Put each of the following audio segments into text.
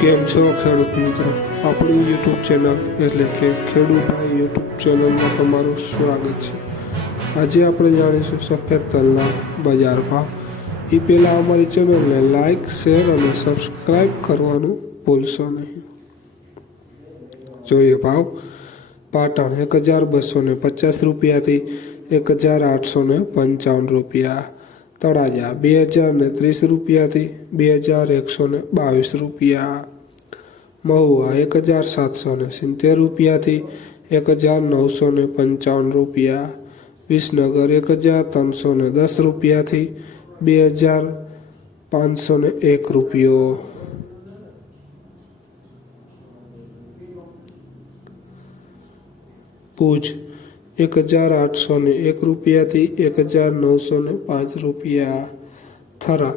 કેમ છો ખેડૂત મિત્રો? આપણી યુટ્યુબ ચેનલ એટલે કે ખેડૂતભાઈ યુટ્યુબ ચેનલમાં તમારું સ્વાગત છે. આજે આપણે જાણીશું સફેદ તલના બજાર ભાવ. એ પહેલાં અમારી ચેનલને લાઈક શેર અને સબસ્ક્રાઈબ કરવાનું ભૂલશો નહીં. જોઈએ ભાવ. પાટણ એક હજાર બસો પચાસ રૂપિયાથી એક હજાર આઠસો પંચાવન રૂપિયા. તળાજા બે હજાર ને ત્રીસ રૂપિયાથી બે હજાર એકસો ને બાવીસ રૂપિયા. મહુવા એક હજાર સાતસો ને સિત્તેર રૂપિયાથી એક હજાર નવસો ને પંચાવન રૂપિયા. વિસનગર એક હજાર ત્રણસો ને દસ રૂપિયાથી બે હજાર પાંચસો ને એક રૂપિયો. ભુજ એક હજાર આઠસો ને એક રૂપિયાથી એક હજાર નવસો ને પાંચ રૂપિયા. થરા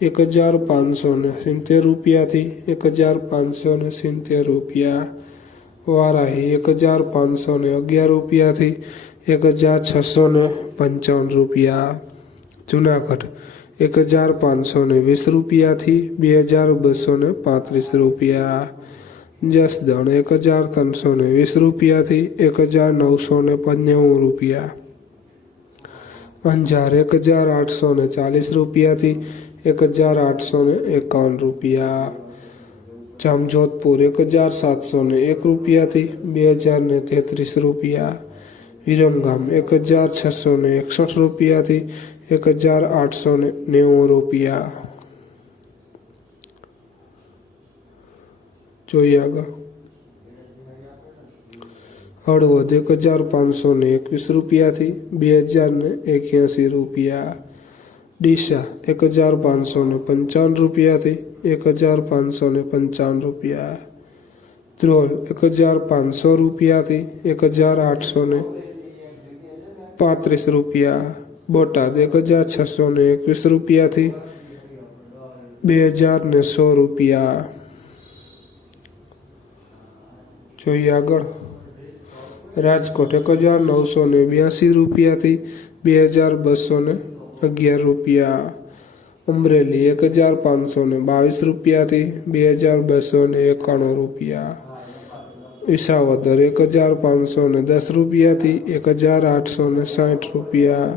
એક હજાર પાંચસો ને સિત્તેર રૂપિયાથી એક હજાર પાંચસો ને સિત્તેર રૂપિયા. વારાહી એક હજાર પાંચસો ને અગિયાર રૂપિયાથી એક હજાર છસો ને પંચાવન રૂપિયા. જુનાગઢ એક હજાર પાંચસો ને વીસ રૂપિયાથી બે હજાર બસો ને પાંત્રીસ રૂપિયા. જસદણ એક હજાર ત્રણસો ને વીસ રૂપિયાથી એક હજાર નવસો ને પંચાણું રૂપિયા. અંજાર એક હજાર આઠસો ને ચાલીસ રૂપિયાથી એક હજાર આઠસો ને એકાવન રૂપિયા. જામજોધપુર એક હજાર સાતસો ને એક રૂપિયાથી બે હજાર ને તેત્રીસ રૂપિયા. વિરમગામ એક હજાર છસો ને એકસઠ રૂપિયાથી એક હજાર આઠસો ને નેવું રૂપિયા. જોઈએ આગળ હળવદ એક હજાર પાંચસો ને એકવીસ રૂપિયાથી બે હજાર ને એક્યાસી રૂપિયા. ડીસા એક હજાર પાંચસો ને પંચાવન રૂપિયાથી એક હજાર પાંચસો ને પંચાવન રૂપિયા. ધ્રોલ એક હજાર પાંચસો રૂપિયાથી એક હજાર આઠસો ને પાંત્રીસ રૂપિયા. બોટાદ એક હજાર છસો ને એકવીસ રૂપિયાથી બે હજાર ને સો રૂપિયા. જોઈએ આગળ રાજકોટ એક હજાર નવસો ને બ્યાસી રૂપિયાથી બે હજાર બસો ને અગિયાર રૂપિયા, અમરેલી એક હજાર પાંચસો ને બાવીસ રૂપિયાથી બે હજાર બસો ને એકાણું રૂપિયા, વિસાવદર એક હજાર પાંચસો ને દસ રૂપિયાથી એક હજાર આઠસો ને સાઠ રૂપિયા,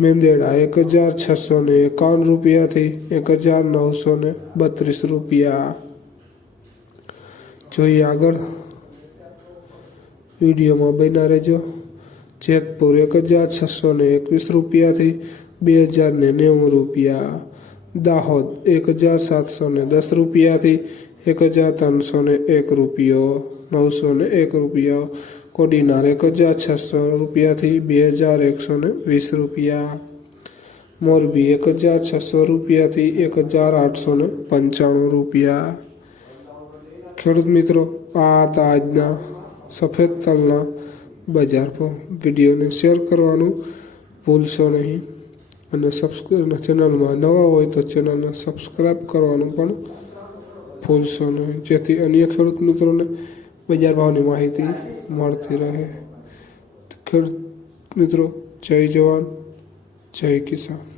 મેંદેડા એક હજાર છસો ને એકાવન રૂપિયાથી એક હજાર નવસો ને બત્રીસ રૂપિયા. જોઈએ આગળ વિડીયોમાં બન્યા રહેજો. જેતપુર એક હજાર છસો ને એકવીસ રૂપિયાથી બે હજાર ને નેવું રૂપિયા. દાહોદ એક હજાર સાતસો ને દસ રૂપિયાથી એક હજાર ત્રણસો ને એક રૂપિયો. નવસો ને એક રૂપિયો. કોડીનાર એક હજાર છસો રૂપિયાથી બે હજાર એકસો ને વીસ રૂપિયા. મોરબી એક હજાર છસો રૂપિયાથી એક હજાર આઠસો ને પંચાણું રૂપિયા. ખેડૂત મિત્રો, આ હતા આજના સફેદ તલના બજાર પર વિડીયોને શેર કરવાનું ભૂલશો નહીં. અને સબસ્ક્રાઈબ ચેનલમાં નવા હોય તો ચેનલને સબસ્ક્રાઈબ કરવાનું પણ ભૂલશો નહીં. જેથી અન્ય ખેડૂત મિત્રોને બજાર ભાવની માહિતી મળતી રહે. ખેડૂત મિત્રો, જય જવાન, જય કિસાન.